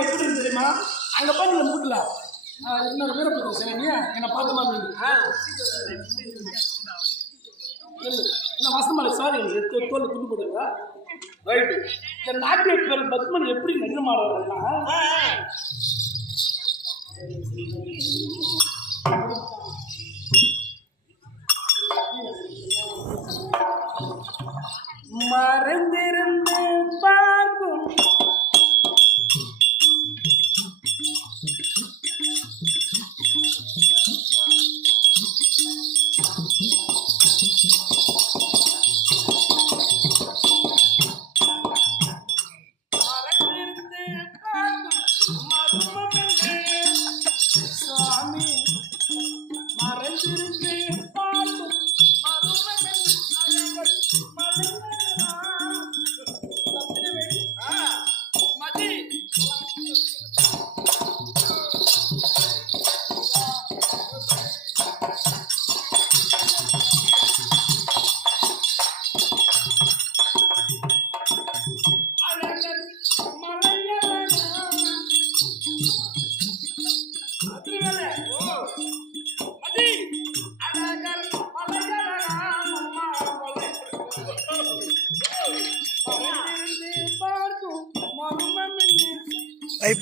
பத்மநாபன் எப்படி இருக்கு தெரியுமா? அங்க போய் நீங்க மூட்டல இன்னொரு வீரபுத்திர சேனியா என்ன பார்த்த மாதிரி வசமலை சாரி தோல் துண்டு போடுங்க. ரைட்டு. இந்த நாட்டிய பேர் பத்மன் எப்படி நடனமாடுறாங்கன்னா மறைந்திருந்து பார்க்கும் சுவாமி மறைந்திருந்து பார்க்கும் மதி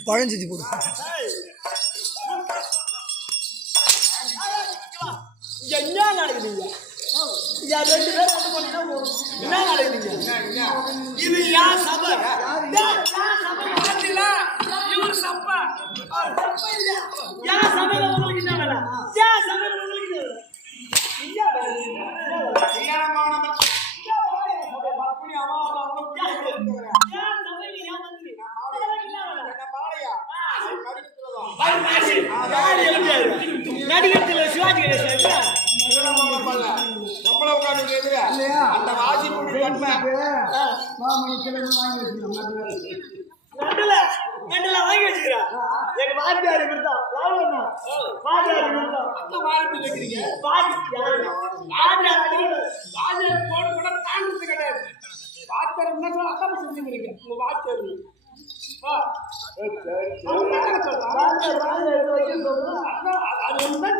பழஞ்செடி போடு. என்ன நடக்குதுங்க? ரெண்டு பேரும் என்ன நடக்குதுங்க? இது யார் சபை? இவர் சப்பா யார் சபையில உங்களுக்கு என்ன வேலை? யார் சபையில உங்களுக்கு என்ன வேலை? நடிகத்துல சிவாஜி அந்த வாசி வாங்கி வச்சுக்கிறா. எங்க வாத்தியாரு கொடுத்தான் வாத்தியாரு வாரத்தில் வைக்கிறீங்க போடு கூட தாண்டது கிடையாது. வாத்தியார் என்ன சொல்ல அக்காம செஞ்சுக்கிறீங்க உங்க வாத்தியார் அது ஒன்றுதான்